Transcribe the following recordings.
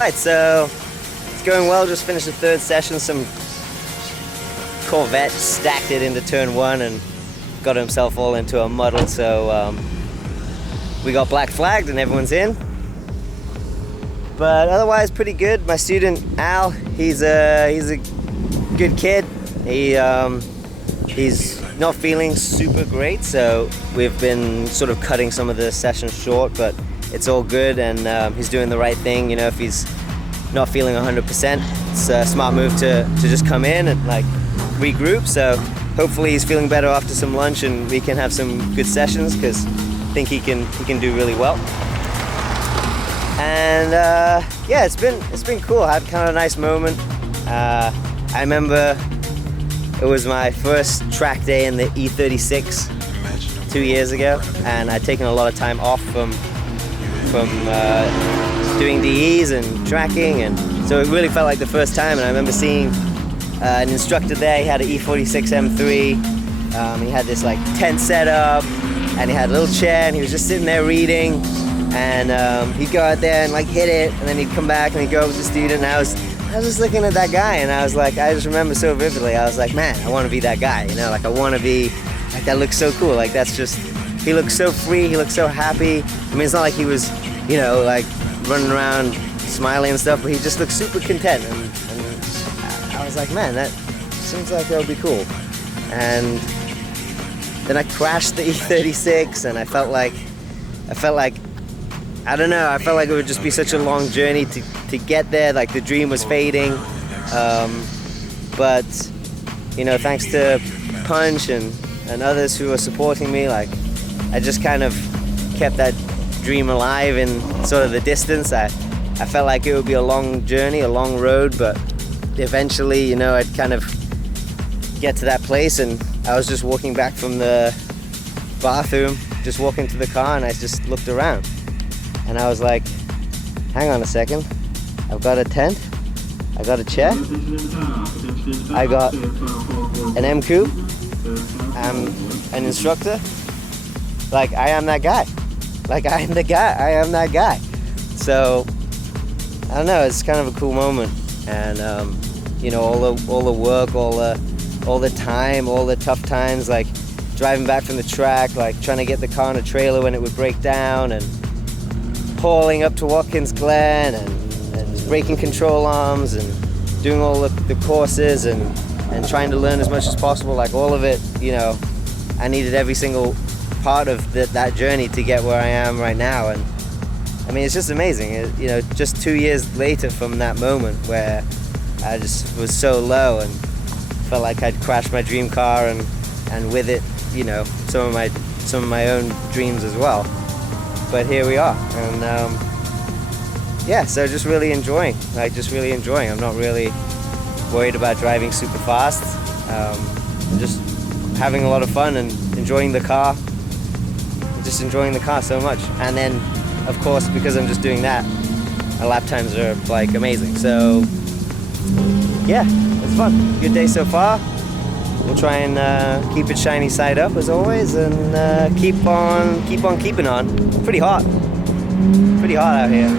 Right, so it's going well. Just finished the third session. Some Corvette stacked it into turn one and got himself all into a muddle. So we got black flagged and everyone's in. But otherwise, pretty good. My student Al, he's a good kid. He's not feeling super great, so we've been sort of cutting some of the sessions short, but it's all good, and he's doing the right thing. You know, if he's not feeling 100%, it's a smart move to just come in and like regroup. So hopefully he's feeling better after some lunch, and we can have some good sessions, because I think he can do really well. And yeah, it's been cool. I had kind of a nice moment. I remember it was my first track day in the E36 2 years ago, and I'd taken a lot of time off from doing DEs and tracking, and so it really felt like the first time. And I remember seeing an instructor there. He had an E46 M3. He had this like tent set up, and he had a little chair, and he was just sitting there reading. And he'd go out there and like hit it, and then he'd come back and he'd go with the student. And I was just looking at that guy, and I was like, I just remember so vividly. I was like, man, I want to be that guy. You know, like I want to be like that. Looks so cool. Like that's just. He looked so free. He looked so happy. I mean, it's not like he was, you know, like running around smiling and stuff, but he just looked super content. And I was like, man, that seems like that would be cool. And then I crashed the E36, and I felt like. I don't know, I felt like it would just be such a long journey to get there. Like the dream was fading. But, you know, thanks to Punch and others who are supporting me, like I just kind of kept that dream alive in sort of the distance. I felt like it would be a long journey, a long road, but eventually, you know, I'd kind of get to that place, and I was just walking back from the bathroom, just walking to the car, and I just looked around. And I was like, hang on a second, I've got a tent, I got a chair, I got an MCoupe, I'm an instructor. Like, I am that guy. Like, I am the guy, I am that guy. So, I don't know, it's kind of a cool moment. And, you know, all the work, all the time, all the tough times, like driving back from the track, like trying to get the car on a trailer when it would break down, and hauling up to Watkins Glen, and breaking control arms, and doing all the courses, and trying to learn as much as possible. Like all of it, you know, I needed every single part of that journey to get where I am right now. And I mean, it's just amazing. You know, just 2 years later from that moment where I just was so low and felt like I'd crashed my dream car, and with it, you know, some of my own dreams as well. But here we are, and yeah, so just really enjoying. I'm not really worried about driving super fast. Just having a lot of fun and enjoying the car. Just enjoying the car so much. And then, of course, because I'm just doing that, my lap times are like amazing. So yeah, it's fun. Good day so far. We'll try and keep it shiny side up as always, and keep on keeping on. Pretty hot out here.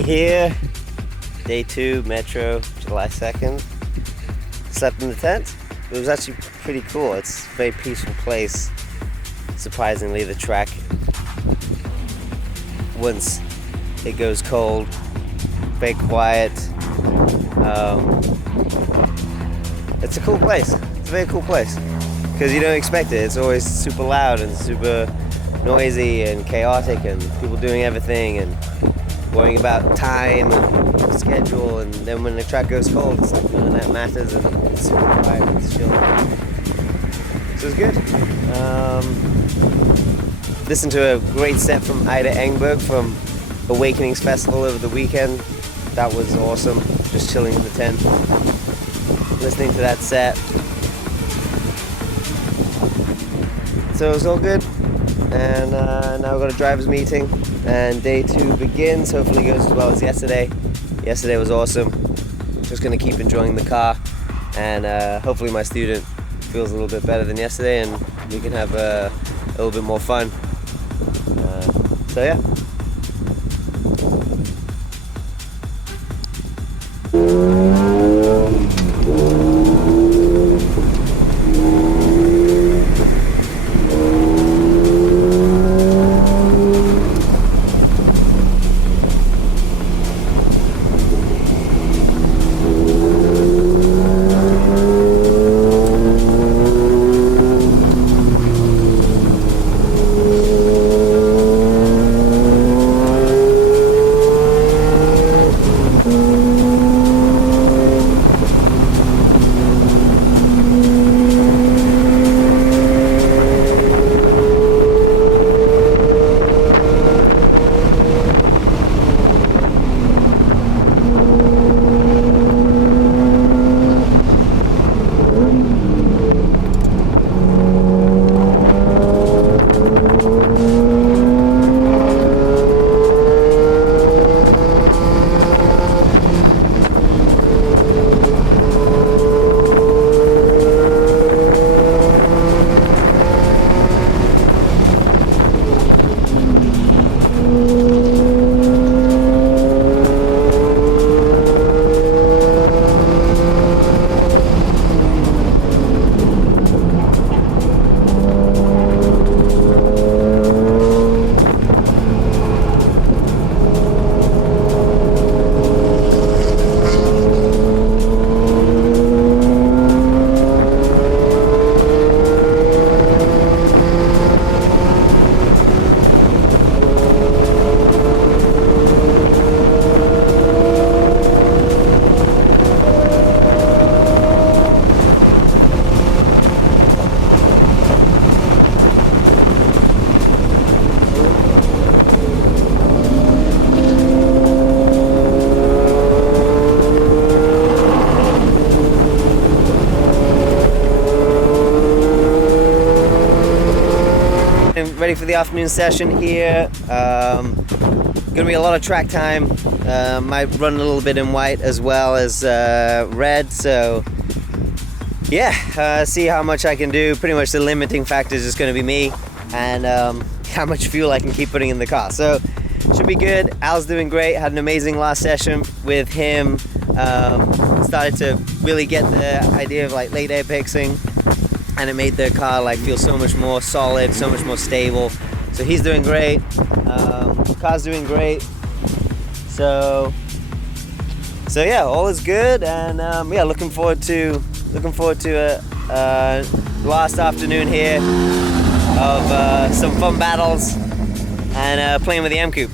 morning here, day 2, Metro, July 2nd. Slept in the tent. It was actually pretty cool. It's a very peaceful place. Surprisingly, the track, once it goes cold, very quiet. It's a cool place. It's a very cool place because you don't expect it. It's always super loud and super noisy and chaotic, and people doing everything and worrying about time and schedule. And then when the track goes cold, it's like none of that matters, and it's super quiet and it's chill. So it's good. Listened to a great set from Ida Engberg from Awakenings Festival over the weekend. That was awesome. Just chilling in the tent, listening to that set. So it was all good. And now we've got a driver's meeting, and day 2 begins. Hopefully goes as well as yesterday. Yesterday was awesome. Just gonna keep enjoying the car, and hopefully my student feels a little bit better than yesterday, and we can have a little bit more fun. So yeah. Ready for the afternoon session here. Gonna be a lot of track time. Might run a little bit in white as well as red, so yeah, see how much I can do. Pretty much the limiting factor is just gonna be me and how much fuel I can keep putting in the car. So should be good. Al's doing great. Had an amazing last session with him. Started to really get the idea of like late apexing, and it made the car like feel so much more solid, so much more stable. So he's doing great. Car's doing great. So yeah, all is good, and yeah, looking forward to a last afternoon here of some fun battles and playing with the MCoupe.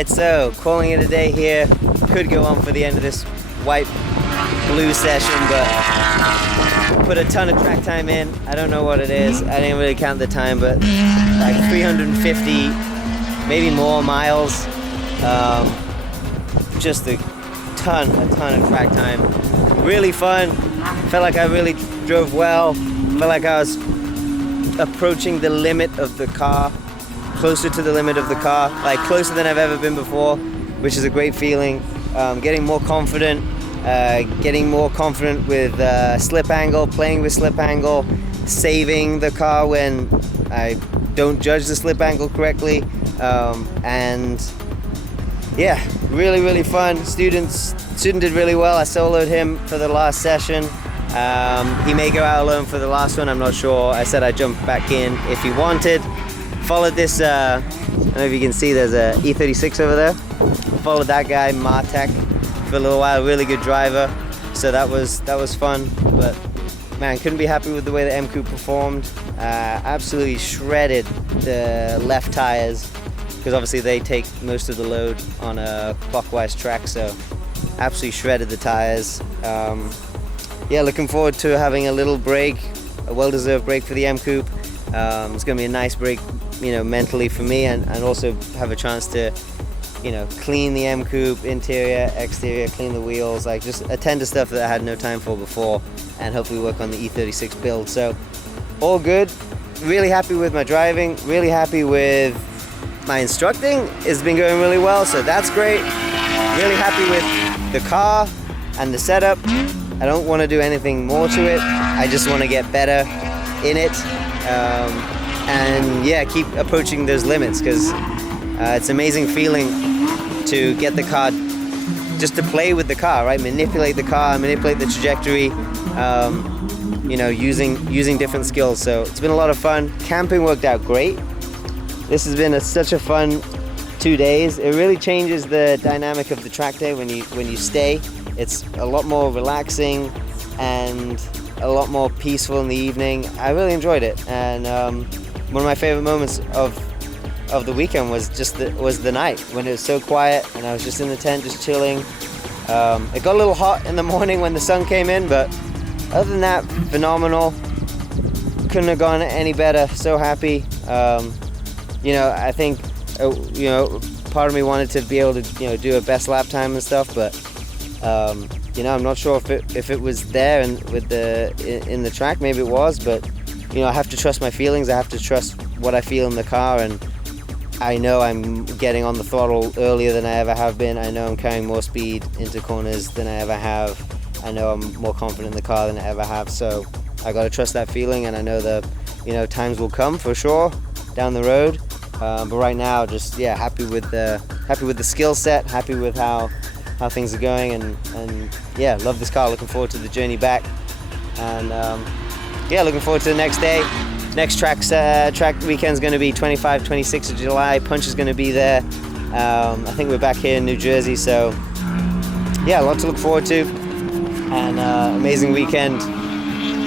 Alright, so calling it a day here. Could go on for the end of this white blue session, but put a ton of track time in. I don't know what it is. I didn't really count the time, but like 350, maybe more miles. Just a ton of track time. Really fun. Felt like I really drove well. Felt like I was approaching the limit of the car, closer to the limit of the car, like closer than I've ever been before, which is a great feeling. Getting more confident with slip angle, playing with slip angle, saving the car when I don't judge the slip angle correctly, and yeah, really fun. Student did really well. I soloed him for the last session. He may go out alone for the last one, I'm not sure. I said I'd jump back in if he wanted. Followed this, I don't know if you can see, there's a E36 over there. Followed that guy, Martek, for a little while. Really good driver, so that was fun. But man, couldn't be happy with the way the MCoupe performed. Absolutely shredded the left tires, because obviously they take most of the load on a clockwise track, so absolutely shredded the tires. Yeah, looking forward to having a little break, a well-deserved break for the MCoupe. It's going to be a nice break, you know, mentally for me, and also have a chance to, you know, clean the MCoupe, interior, exterior, clean the wheels, like just attend to stuff that I had no time for before, and hopefully work on the E36 build. So all good. Really happy with my driving, really happy with my instructing. It's been going really well, so that's great. Really happy with the car and the setup. I don't want to do anything more to it. I just want to get better in it, and yeah, keep approaching those limits, because it's an amazing feeling to get the car, just to play with the car, right? Manipulate the car, manipulate the trajectory, you know, using different skills. So it's been a lot of fun. Camping worked out great. This has been such a fun 2 days. It really changes the dynamic of the track day when you stay. It's a lot more relaxing and a lot more peaceful in the evening. I really enjoyed it, and one of my favorite moments of the weekend was the night when it was so quiet and I was just in the tent just chilling. It got a little hot in the morning when the sun came in, but other than that, phenomenal. Couldn't have gone any better. So happy. You know, I think you know, part of me wanted to be able to, you know, do a best lap time and stuff, but you know, I'm not sure if it was there and in the track. Maybe it was, but you know, I have to trust my feelings. I have to trust what I feel in the car, and I know I'm getting on the throttle earlier than I ever have been. I know I'm carrying more speed into corners than I ever have. I know I'm more confident in the car than I ever have. So I got to trust that feeling, and I know the, you know, times will come for sure down the road. But right now, just yeah, happy with the skill set, happy with how things are going, and yeah, love this car. Looking forward to the journey back, and yeah, looking forward to the next day. Next track weekend's going to be 25, 26 of July. Punch is going to be there. I think we're back here in New Jersey, so yeah, a lot to look forward to, and amazing weekend.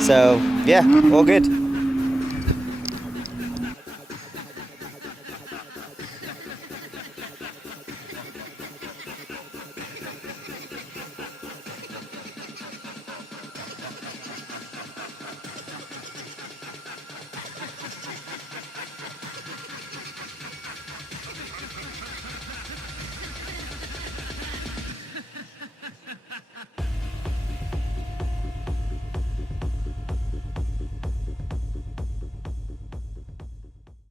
So yeah, all good.